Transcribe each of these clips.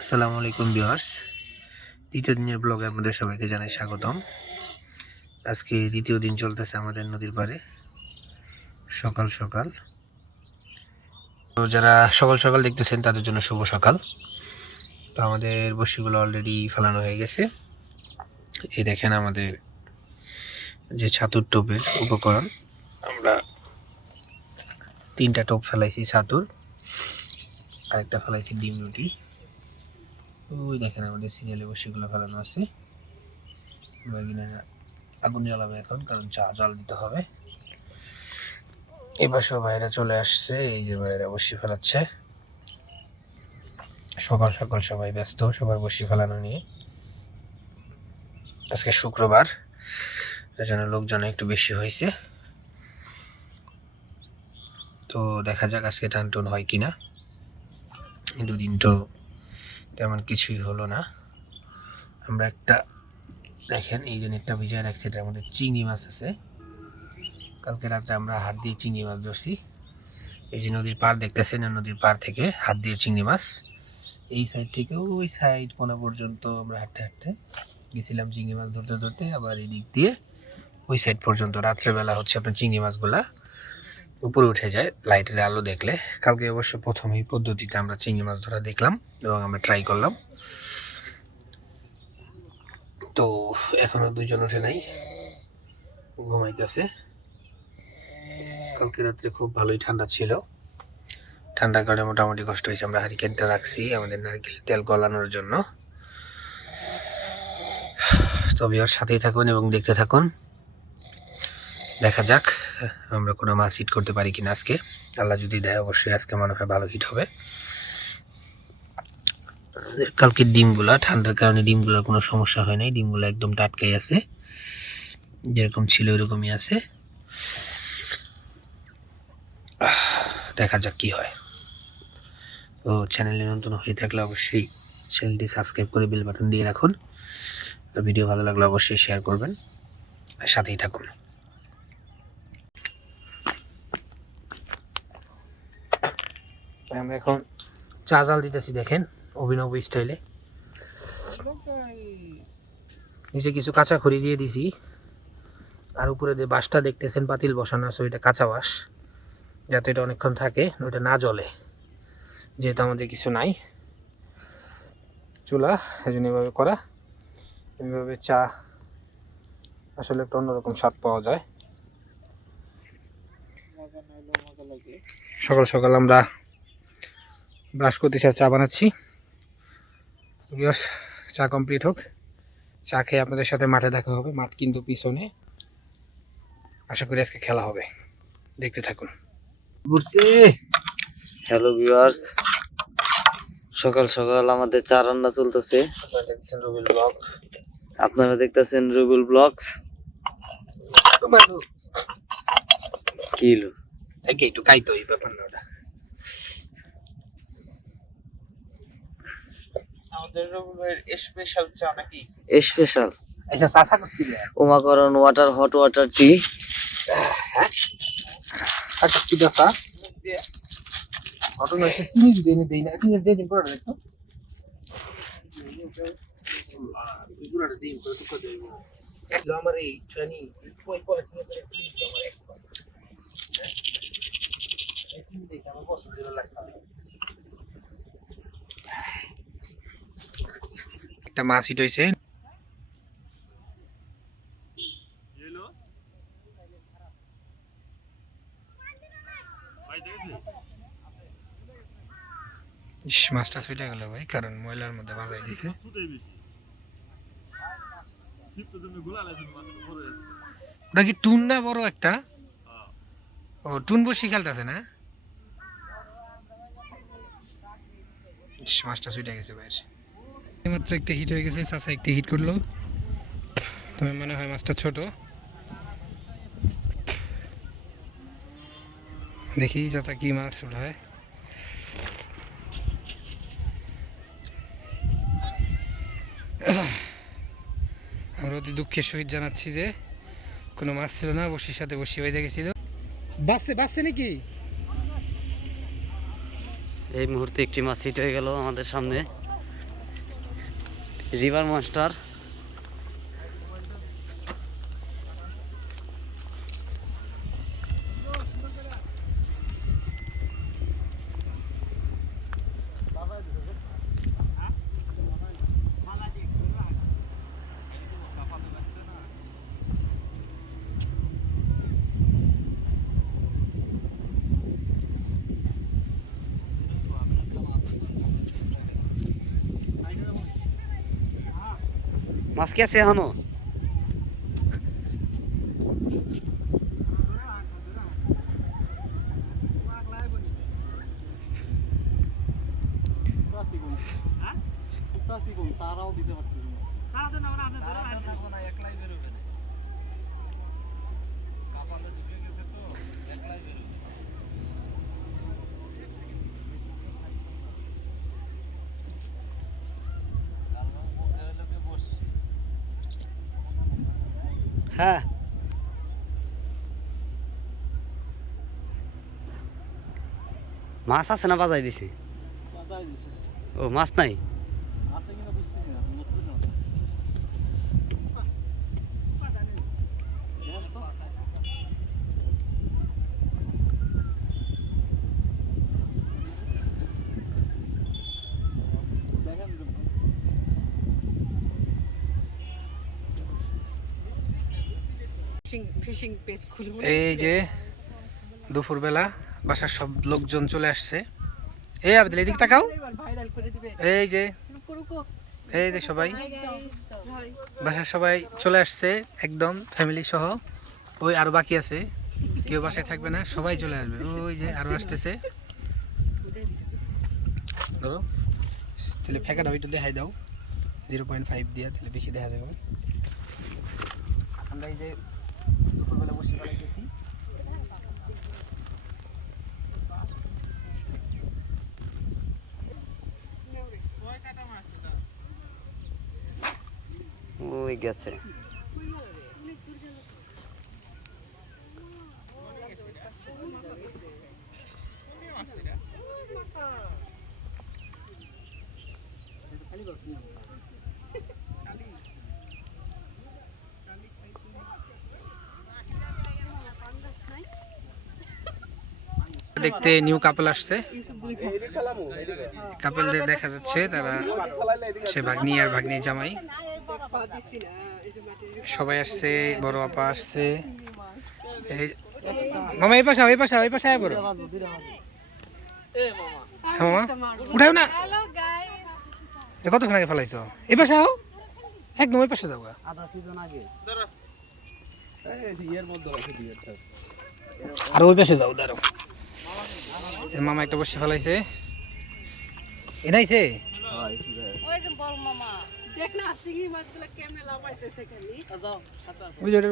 আসসালামু আলাইকুম ভিউয়ার্স, দ্বিতীয় দিনের ব্লগে আপনাদের সবাইকে জানাই স্বাগতম। আজকে দ্বিতীয় দিন চলতেছে আমাদের নদীর পাড়ে সকাল সকাল। তো যারা সকাল সকাল দেখতেছেন তাদের জন্য শুভ সকাল। তো আমাদের বড়শিগুলো অলরেডি ফেলানো হয়ে গেছে। এই দেখেন আমাদের যে ছাতুর টোপের উপকরণ, আমরা 3টা টোপ ফেলাইছি ছাতুর, আরেকটা ফেলাইছি ডিম রুটি। ওই দেখেন আমাদের সিরিয়ালে বড়শিগুলো ফেলানো আছে। আগুন জ্বালাবে এখন, কারণ চা জল দিতে হবে। এবার সব ভাইরা চলে আসছে, এই যে ভাইরা বড়শি ফেলাচ্ছে। সকাল সকাল সবাই ব্যস্ত, সবার বড়শি ফেলানো নিয়ে। আজকে শুক্রবার, এর জন্য লোকজন একটু বেশি হয়েছে। তো দেখা যাক আজকে টান টুন হয় কিনা। দুদিন তো তেমন কিছুই হলো না। আমরা একটা দেখেন এই যে নেটটা ভিজায় রাখছি, এটার মধ্যে চিংড়ি মাছ আছে। কালকে রাত্রে আমরা হাত দিয়ে চিংড়ি মাছ ধরছি। এই যে নদীর পাড় দেখতেছেন, নদীর পাড় থেকে হাত দিয়ে চিংড়ি মাছ, এই সাইড থেকে ওই সাইড কোনা পর্যন্ত আমরা হাঁটতে হাঁটতে গেছিলাম চিংড়ি মাছ ধরতে ধরতে। আবার এই দিক দিয়ে ওই সাইড পর্যন্ত রাত্রেবেলা হচ্ছে আপনার চিংড়ি মাছগুলা উপরে উঠে যায় লাইটের আলো দেখলে। কালকে অবশ্য প্রথম এই পদ্ধতিতে আমরা চিংড়ি মাছ ধরা দেখলাম এবং আমরা ট্রাই করলাম। তো এখনো দুইজন ওঠে নাই, ঘুমাইতেছে। কালকে রাত্রে খুব ভালোই ঠান্ডা ছিল, ঠান্ডার কারণে মোটামুটি কষ্ট হয়েছে। আমরা হারিকেনটা রাখছি আমাদের নারকেল তেল গলানোর জন্য। তবে ওর সাথেই থাকুন এবং দেখতে থাকুন, দেখা যাক আমরা কোনো মাছ হিট করতে পারি কিনা আজকে। আল্লাহ যদি দেয় অবশ্যই আজকে মনে হয় ভালো হিট হবে। কালকের ডিমগুলা ঠান্ডার কারণে ডিমগুলোর কোনো সমস্যা হয় নাই, ডিমগুলো একদম টাটকাই আছে, যেরকম ছিল ওইরকমই আছে। দেখা যাক কি হয়। তো চ্যানেলে নতুন হয়ে থাকলে অবশ্যই চ্যানেলটি সাবস্ক্রাইব করে বেল বাটন দিয়ে রাখুন। আর ভিডিও ভালো লাগলে অবশ্যই শেয়ার করবেন, আর সাথেই থাকুন। আমরা এখন চা জাল দিতেছি, দেখেন অভিনব স্টাইলে। নিচে কিছু কাঁচা খড়ি দিয়ে দিছি, আর উপরে যে বাঁশটা দেখতেছেন পাতিল বসানো আছে, ওইটা কাঁচা বাঁশ, যাতে এটা অনেকক্ষণ থাকে, ওইটা না জ্বলে। যেহেতু আমাদের কিছু নাই চুলা, এই জন্য এভাবে করা। এইভাবে চা আসলে একটা অন্যরকম স্বাদ পাওয়া যায়। সকাল সকাল আমরা ব্রাশ করতেছি আর চা বানাচ্ছি। চা কমপ্লিট হোক, চা খেয়ে আপনাদের সাথে মাঠে দেখা হবে। মাঠ কিন্তু পিছনে, আশা করি আজকে খেলা হবে, দেখতে থাকুন। হ্যালো ভিউয়ার্স, সকাল সকাল আমাদের চা রান্না চলতেছে। রবিউল ব্লগ, আপনারা দেখতেছেন রবিউল ব্লগস। কি হলো থেকে একটু খাইতে ওই ব্যাপার না, ওটা আমাদের রবিউলের স্পেশাল চা নাকি? স্পেশাল আচ্ছা, সাসা কুছ কি দেয়? উমাকরণ ওয়াটার, হট ওয়াটার টি। হ্যাঁ, আচ্ছা কি দসা অটো নয়, চিনি দিই দেই না, চিনি দেই দিন পড়া দেখো। পুরাটা দিন করে তো দেব। এগুলো আমার এই ট্রেনি কই পরে চিনি করে দিই আমার একবার। এই চিনি দেখে আমার পছন্দ লাগছে। একটা মাছ হিট হইছে। মাছটা ছুটে গেল ভাই, কারণ ময়লার মধ্যে বাজাই দিছে। ওটা কি টুন না বড় একটা? ও টুন বসি খেলতেছে না, মাছটা ছুটে গেছে ভাই। মাত্র একটা হিট হয়ে গেছে, চাষা একটা হিট করলো। তবে মনে হয় মাছটা ছোট, দেখি চাচা কি মাছ উঠায়। আমরা অতি দুঃখের সহিত জানাচ্ছি যে কোনো মাছ ছিল না, বসির সাথে বসি হয়ে গেছিল। বাসছে নাকি? এই মুহূর্তে একটি মাছ হিট হয়ে গেল আমাদের সামনে। River monster. মাছ কি আছে এখনো? হ্যাঁ, মাছ আছে না বাজাই দিছে? ও মাছ নাই। এই যে দুপুরবেলা বাসার সব লোকজন চলে আসছে। এই আবেদুল এদিকে তাকাও। এই যে সবাই বাসার সবাই চলে আসছে একদম ফ্যামিলি সহ। ওই আরো বাকি আছে, কেউ বাসায় থাকবে না, সবাই চলে আসবে। ওই যে আরো আসতেছে। ধরো তাহলে ফ্যাকাটা একটু দেখাই দাও 0.5 দিয়া, তাহলে বেশি দেখা যাবে। আমরা এই যে দুপুরবেলা বসে বেড়াইতেছি। ওই গেছে। দেখতে নিউ কাপল আসছে, কাপলদের দেখা যাচ্ছে, তারা সে ভাগ্নি আর ভাগ্নি জামাই সবাই আসছে, বড় আপা আসছে। এই মামা এই পাশে এই পাশে এই পাশে আয় বড়। হ্যাঁ মামা উঠাও না, কতক্ষণ আগে ফেলাইছো? এই পাশে আও, একদম ওই পাশে যাও। আর ওই পাশে যাও, দাঁড়াও। মামা একটা বসে ফেলাইছে, এনাইছে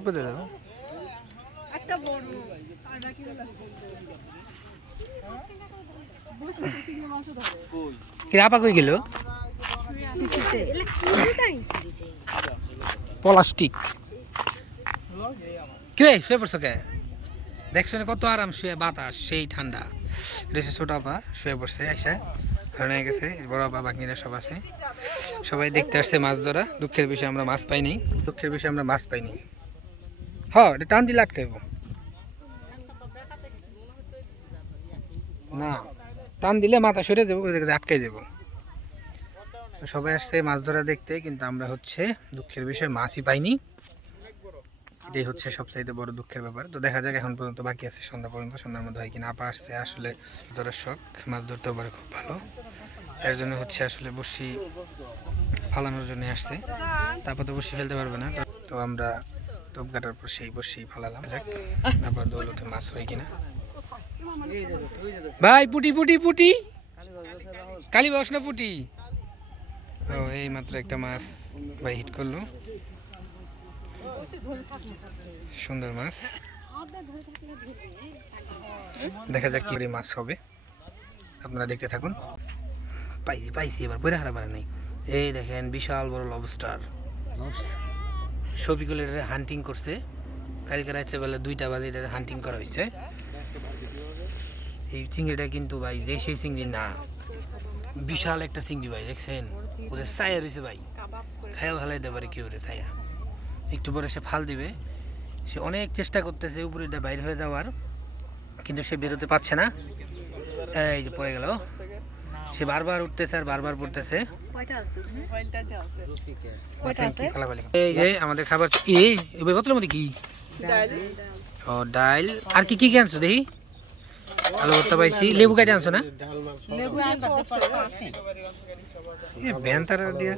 উপরে দাও। আপা কই গেল? প্লাস্টিক কিরে শুয়ে পড়ছো কে? দেখছো না কত আরাম শুয়ে, বাতাস সেই ঠান্ডা। ছোট আপা শুয়ে পড়ছে, আইসা হয়ে গেছে। বড় আপা বাকিরা সব আছে, সবাই দেখতে আসছে মাছ ধরা। দুঃখের বিষয় আমরা মাছ পাইনি, দুঃখের বিষয় আমরা মাছ পাইনি। হ্যাঁ এটা টান দিলে আটকাইব না, টান দিলে মাথা সরে যাবো, আটকাই যাবো। সবাই আসছে মাছ ধরা দেখতে, কিন্তু আমরা হচ্ছে দুঃখের বিষয় মাছই পাইনি। এটাই হচ্ছে সবচাইতে বড় দুঃখের ব্যাপার। তো দেখা যাক, এখন পর্যন্ত বাকি আছে সন্ধ্যা পর্যন্ত, সন্ধ্যার মধ্যে হয় কিনা। আপা আসছে, আসলে ধরার শখ, মাছ ধরতেও পারে খুব ভালো, এর জন্য হচ্ছে আসলে বড়শি ফালানোর জন্য আসছে। তারপর তো বড়শি ফেলতে পারবে না, তো আমরা টোপ কাটার পর সেই বড়শি ফালালাম। যাক তারপর দৌলতে মাছ হয় কিনা। ভাই পুটি পুটি পুটি কালী বাস না পুটি। ও এই মাত্র একটা মাছ ভাই হিট করলো, সুন্দর মাছ। দেখা যাক কি মাছ হবে, আপনারা দেখতে থাকুন। পাইছি পাইছি, এবার পরে হারা পারে নাই। এই দেখেন বিশাল বড় লবস্টার। শফিকুল এটা হান্টিং করছে, কালকে রাত্রে বেলা 2টা বাজে এটা হান্টিং করা হয়েছে। এই চিংড়িটা কিন্তু ভাই যে সেই চিংড়ি না, বিশাল একটা চিংড়ি ভাই, দেখছেন ওদের ছায়া রয়েছে ভাই, খায়া ভালাই দেবারে কি ওরে ছায়া। একটু পরে সে ফাল দিবে, সে অনেক চেষ্টা করতেছে উপরে বাইর হয়ে যাওয়ার, কিন্তু সে বেরোতে পারছে না। এই যে পড়ে গেল, সে বারবার উঠতেছে আর বারবার পড়তেছে। এই যে আমাদের খাবার, এই বোতলের মধ্যে কি? ও ডাল। আর কি কি আনছো দেখি? আলু ভর্তা পাইছি, লেবু কেটে আনছো না? ভ্যান তার দিয়া।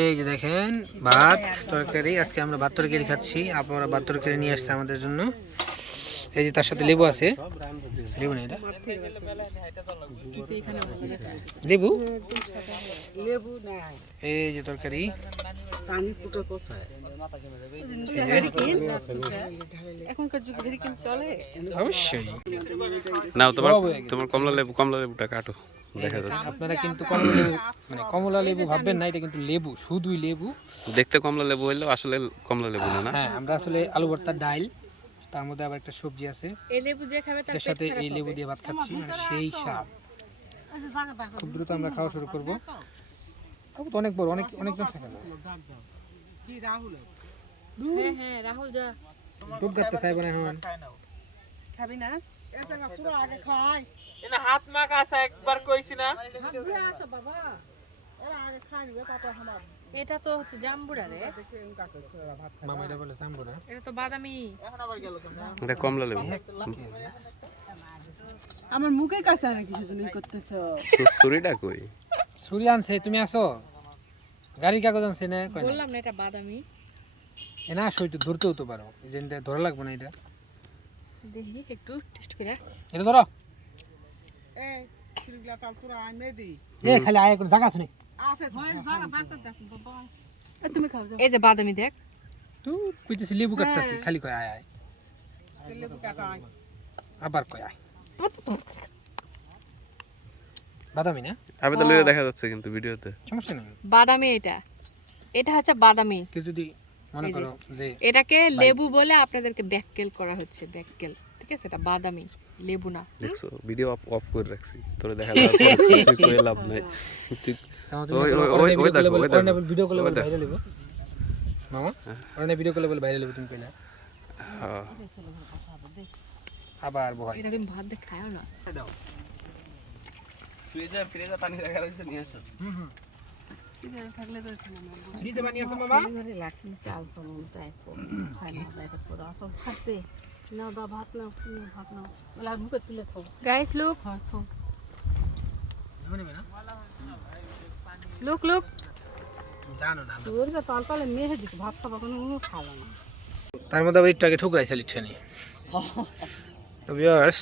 এই যে দেখেন ভাত তরকারি, আজকে আমরা ভাত তরকারি খাচ্ছি, আপনারা ভাত তরকারি নিয়ে আসছে আমাদের জন্য। এই যে তার সাথে লেবু আছে, লেবু না এটা লেবু, এই যে তরকারি, অবশ্যই। নাও তোমার কমলা লেবুটা কাটো, দেখা যাচ্ছে। আপনারা কিন্তু কমলা লেবু মানে কমলা লেবু ভাববেন না, এটা কিন্তু লেবু, শুধুই লেবু। দেখতে কমলা লেবু হইলেও আসলে কমলা লেবু না। হ্যাঁ, আমরা আসলে আলু ভর্তা ডাল, তার মধ্যে আবার একটা সবজি আছে, এর সাথে এই লেবু দিয়ে ভাত খাচ্ছি, মানে সেই স্বাদ। খুব দ্রুত আমরা খাওয়া শুরু করবো। তাও তো অনেক বড়, অনেকজন থাকে না। হ্যাঁ রাহুল যা দুধ গাতে চাইব না এখন। খাবি না? হাত মাখ আছে একবার কইছি না। এটা তো হচ্ছে জাম্বুরা রে, মামা এটা বলে জাম্বু না, এটা তো বাদামি। এটা কমলা লেবু। আমার মুখের কাছে আর কিছু তুমি করতেছো। ছুরিটা কই? ছুরি আনছে, তুমি আসো? গাড়ি কাগজ আনছে না? কই না বললাম না এটা বাদামি। এনা আসো, একটু ধরতেও তো পারো, এই যে এটা ধরা লাগবে না, এটা দেখি একটু টেস্ট করে। এটা ধরো। এই ছুরিগুলা তাল তোরা আইনে দি। এ খালি আয় করে জায়গা আছে না। আছে ধরে জায়গা বাদ করে দেখো বাবা। তুমি খাও যাও। এই যে বাদামি দেখ, তুই কইতেছি লেবু কাটতাছি, খালি কয় আয় আয়, লেবু কাটা আই। আবার কয় আয়। বাদামি না? আবে তো লেবু দেখা যাচ্ছে কিন্তু ভিডিওতে। সমস্যা নেই। বাদামি এটা, এটা হচ্ছে বাদামি। কেউ যদি মনে করো যে এটাকে লেবু বলে আপনাদেরকে ব্যাককেল করা হচ্ছে, ব্যাককেল, ঠিক আছে? এটা বাদামি, লেবু না। দেখছো ভিডিও অফ করে রাখছি, তোরে দেখা যাচ্ছে তুই কই লাভ নাই। ওই দেখো ভিডিও কলে বলে ভাইরাল হইব মামা, অনেক ভিডিও কলে বলে ভাইরাল হইব, তুমি কইলা। হ্যাঁ আবার বহাই এটা তুমি ভাত দিয়ে খাও না। দাও। ফ্রিজে পানি রাখা রয়েছে, নিয়ে আসো। হুম ইদার থাকলে তো খানা না। ফ্রিজে পানি আছে মামা? ঘরে লাখি চাল চলন তাই খাই না বাইরে পুরো আসল খাতে। নাও দা ভাত নাও, ভাত নাও। বলা মুখে তুলে খাও। গাইস লুক, হ্যাঁ খাও। জানো না? Look look. তুমি জানো না। ওরটা তাল তালে মেহে দিকে ভাত খাবা কোনো খালো না। তার মধ্যে আবার একটু আগে ঠুকরাইছে লিট্টানি। তো ভিউয়ার্স,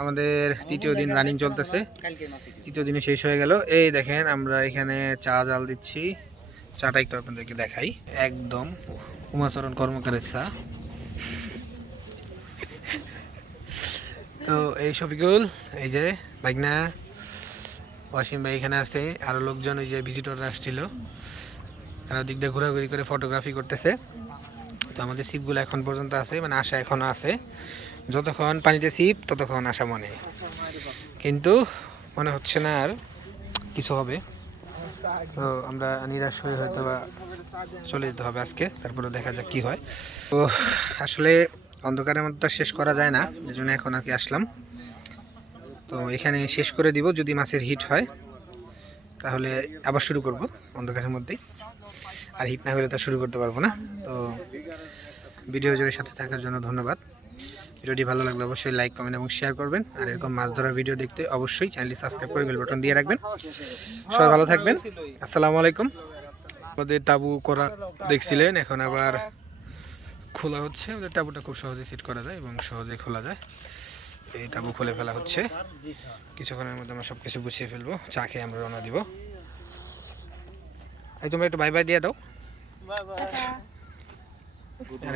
আমাদের তৃতীয় দিন রানিং চলতেছে, তৃতীয় দিনে শেষ হয়ে গেল। এই দেখেন আমরা এখানে চা জাল দিচ্ছি, চাটা একটু আপনাদেরকে দেখাই, একদম উমাচরণ কর্মকারের চা। তো এই শফিকুল, এই যে ভাগনা ওয়াসিম ভাই এখানে আছে, আরো লোকজন ওই যে ভিজিটররা আসছিল, আর ওদিক দিয়ে ঘোরাঘুরি করে ফটোগ্রাফি করতেছে। তো আমাদের সিপগুলো এখন পর্যন্ত আছে, মানে আশা এখনো আছে, যতক্ষণ পানিতে সিপ ততক্ষণ আশা মনে, কিন্তু মনে হচ্ছে না আর কিছু হবে। তো আমরা নিরাশ হয়ে হয়তো বা চলে যেতে হবে আজকে, তারপরে দেখা যাক কি হয়। তো আসলে অন্ধকারের মধ্যে তো শেষ করা যায় না, এই জন্য এখন আর কি আসলাম। তো এখানে শেষ করে দিব, যদি মাছের হিট হয় তাহলে আবার শুরু করব অন্ধকারের মধ্যেই, আর হিট না হলে তো শুরু করতে পারবো না। তো ভিডিও জুড়ে সাথে থাকার জন্য ধন্যবাদ। ভিডিওটি ভালো লাগলে অবশ্যই লাইক, কমেন্ট এবং শেয়ার করবেন, আর এরকম মাছ ধরার ভিডিও দেখতে অবশ্যই চ্যানেলটি সাবস্ক্রাইব করে বেল বাটন দিয়ে রাখবেন। সবাই ভালো থাকবেন, আসসালামু আলাইকুম। আমাদের তাবু করা দেখছিলেন, এখন আবার খোলা হচ্ছে। আমাদের তাবুটা খুব সহজে সেট করা যায় এবং সহজে খোলা যায়। এই তাবু খুলে ফেলা হচ্ছে, কিছুক্ষণের মধ্যে আমরা সব কিছু গুছিয়ে ফেলবো, চা খেয়ে আমরা রওনা দিব। এই তোমরা একটু বাই বাই দিয়ে দাও।